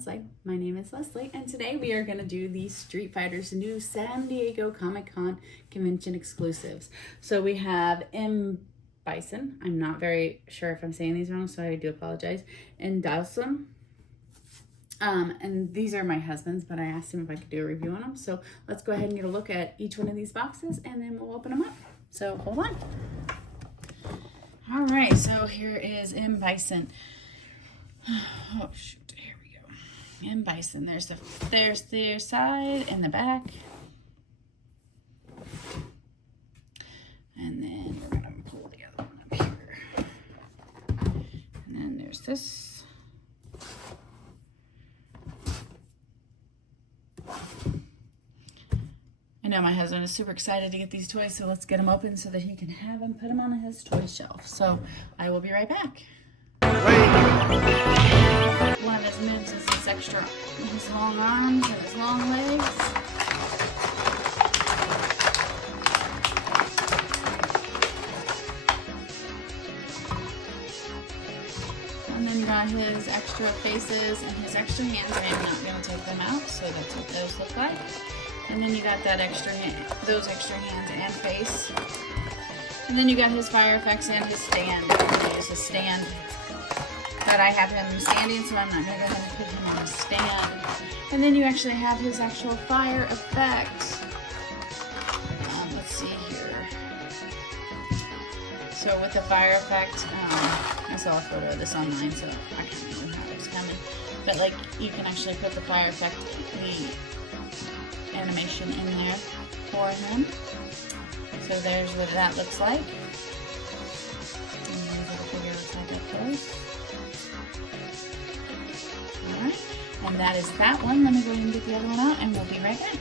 Slide. My name is Leslie, and today we are going to do the Street Fighter's new San Diego Comic-Con convention exclusives. So we have Bison. I'm not very sure if I'm saying these wrong, so I do apologize. And Dhalsim. And these are my husband's, but I asked him if I could do a review on them. So let's go ahead and get a look at each one of these boxes, and then we'll open them up. So hold on. All right, so here is Bison. Oh shoot, here we go. Bison. There's the side and the back. And then we're gonna pull the other one up here. And then there's this. I know my husband is super excited to get these toys, so let's get them open so that he can have them, put them on his toy shelf. So I will be right back. One of his moves is his long arms and his long legs. And then you got his extra faces and his extra hands. I am not going to take them out, so that's what those look like. And then you got that extra hand, those extra hands and face. And then you got his fire effects and his stand. I'm going to use his stand. But I have him standing, so I'm not going to go ahead and put him on a stand. And then you actually have his actual fire effect. Let's see here. So with the fire effect, I saw a photo of this online, so I can't remember how it was coming. But like, you can actually put the fire effect, the animation in there for him. So there's what that looks like. And here's what the figure looks like up close. Alright, and that is that one. Let me go ahead and get the other one out and we'll be right back.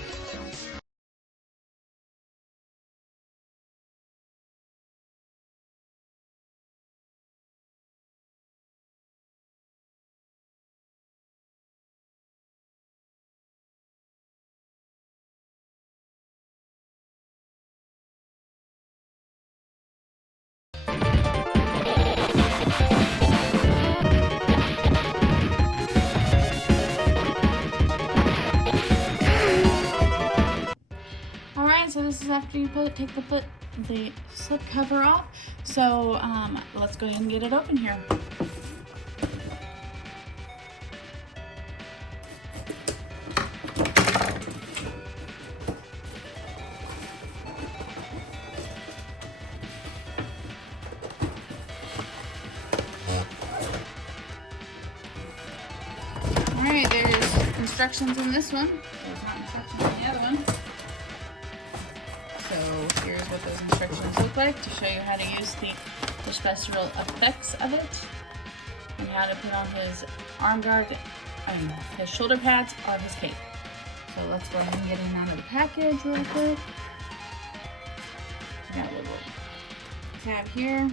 So this is after you take the slip cover off. So let's go ahead and get it open here. All right, there's instructions in this one. There's not instructions in the other one. So here's what those instructions look like to show you how to use the special effects of it and how to put on his arm guard, his shoulder pads or his cape. So let's go ahead and get him out of the package real quick. Got a little tab here.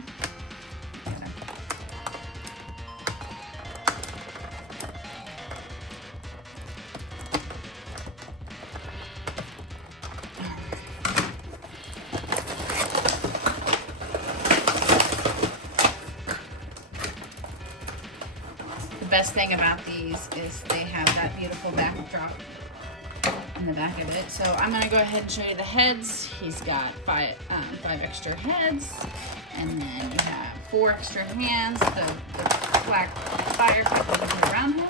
The best thing about these is they have that beautiful backdrop in the back of it. So I'm going to go ahead and show you the heads. He's got five extra heads, and then you have 4 extra hands. The black fire effect that you put around him.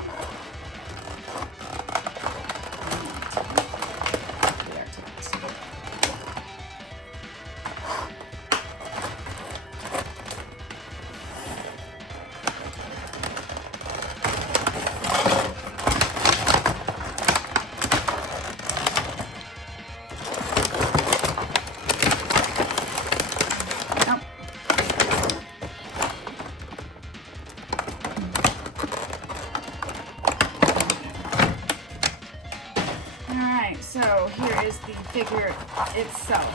So here is the figure itself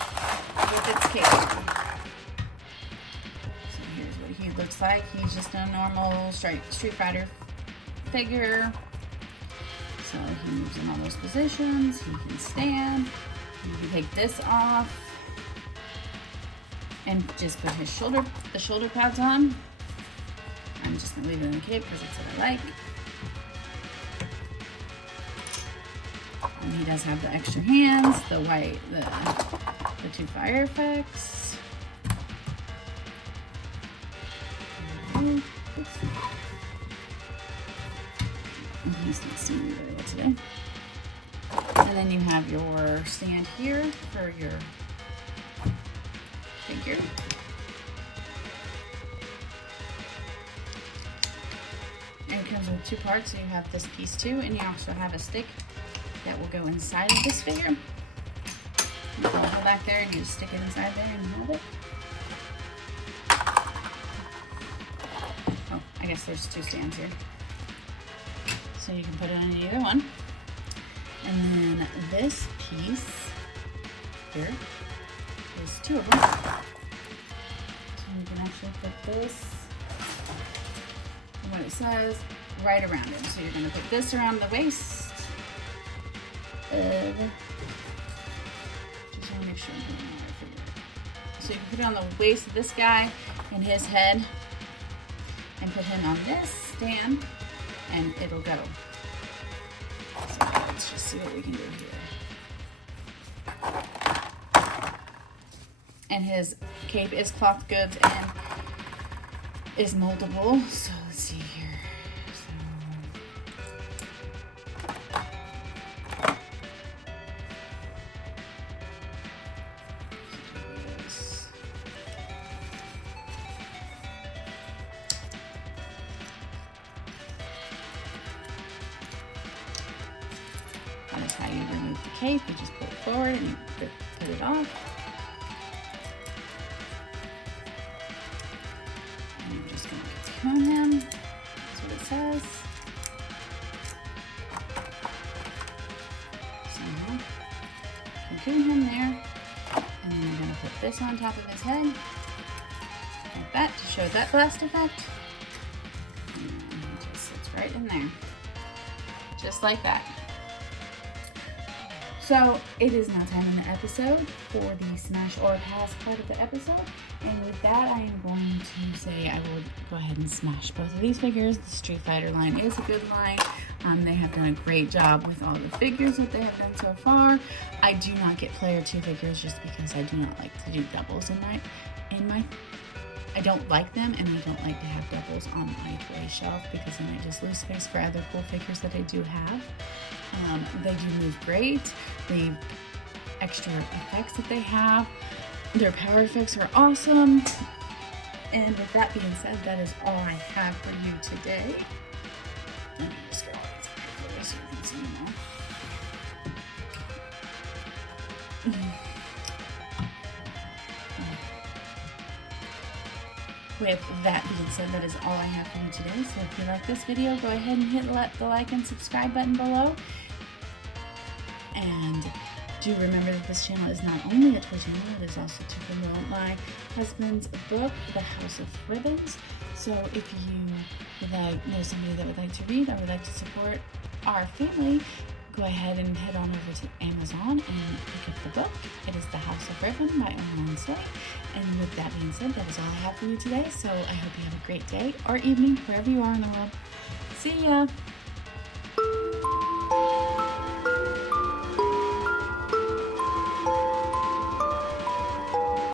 with its cape on. So here's what he looks like. He's just a normal Street Fighter figure. So he moves in all those positions. He can stand. You can take this off and just put his the shoulder pads on. I'm just gonna leave it in the cape because it's what I like. And he does have the extra hands, the white, the 2 fire effects. Oops. He's not seeing me very well today. And then you have your stand here for your figure. And it comes with 2 parts, so you have this piece too, and you also have a stick that will go inside of this figure. You pull it back there and you just stick it inside there and hold it. Oh, I guess there's 2 stands here. So you can put it on either one. And then this piece here is 2 of them. So you can actually put this, what it says, right around him. So you're gonna put this around the waist. Just wanna make sure I'm putting it on my finger. So you can put it on the waist of this guy and his head and put him on this stand and it'll go. So let's just see what we can do here. And his cape is cloth goods and is moldable. So let's see here. That is how you remove the cape. You just pull it forward and you put it off. And you're just going to on him. That's what it says. So, cocoon him there. And then you're going to put this on top of his head. Like that to show that blast effect. And it just sits right in there. Just like that. So it is now time in the episode for the smash or pass part of the episode. And with that, I am going to say I will go ahead and smash both of these figures. The Street Fighter line is a good line. They have done a great job with all the figures that they have done so far. I do not get player 2 figures just because I do not like to do doubles in my I don't like them, and I don't like to have doubles on my toy shelf because then I just lose space for other cool figures that I do have. They do move great. The extra effects that they have, their power effects are awesome. And with that being said, that is all I have for you today. Let me just get all these photos so you can see them all. With that being said, that is all I have for you today. So if you like this video, go ahead and hit the like and subscribe button below. And do remember that this channel is not only a toy channel, it is also to promote my husband's book, The House of Ribbons. So if you know somebody that would like to read or would like to support our family, go ahead and head on over to Amazon and pick up the book. It is The House of Ribbon by Online Soy. And with that being said, that is all I have for you today. So I hope you have a great day or evening, wherever you are in the world. See ya!